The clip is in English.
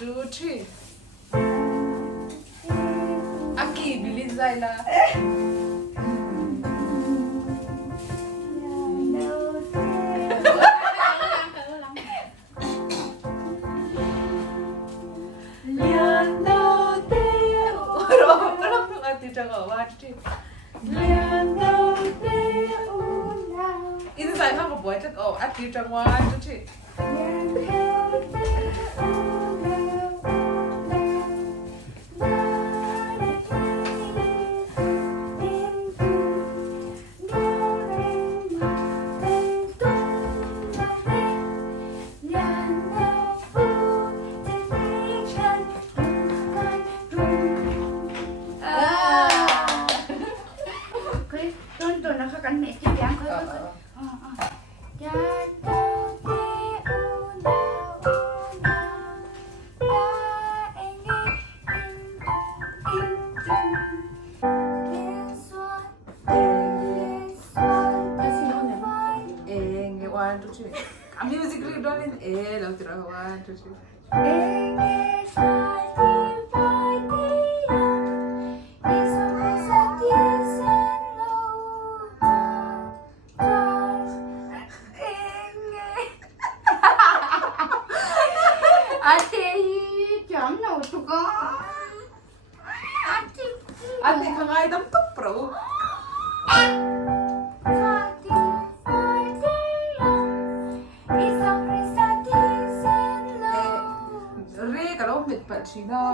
two, three. Aki, bilin zaila. Ini saya kan buat itu oh Atee jangwan tu sih. One, two, three. Music read on in A, now tira one, two, three. Atee, chấm nổi tụi con. Atee kang ay dam tok pro. Re kalau mit Pachina.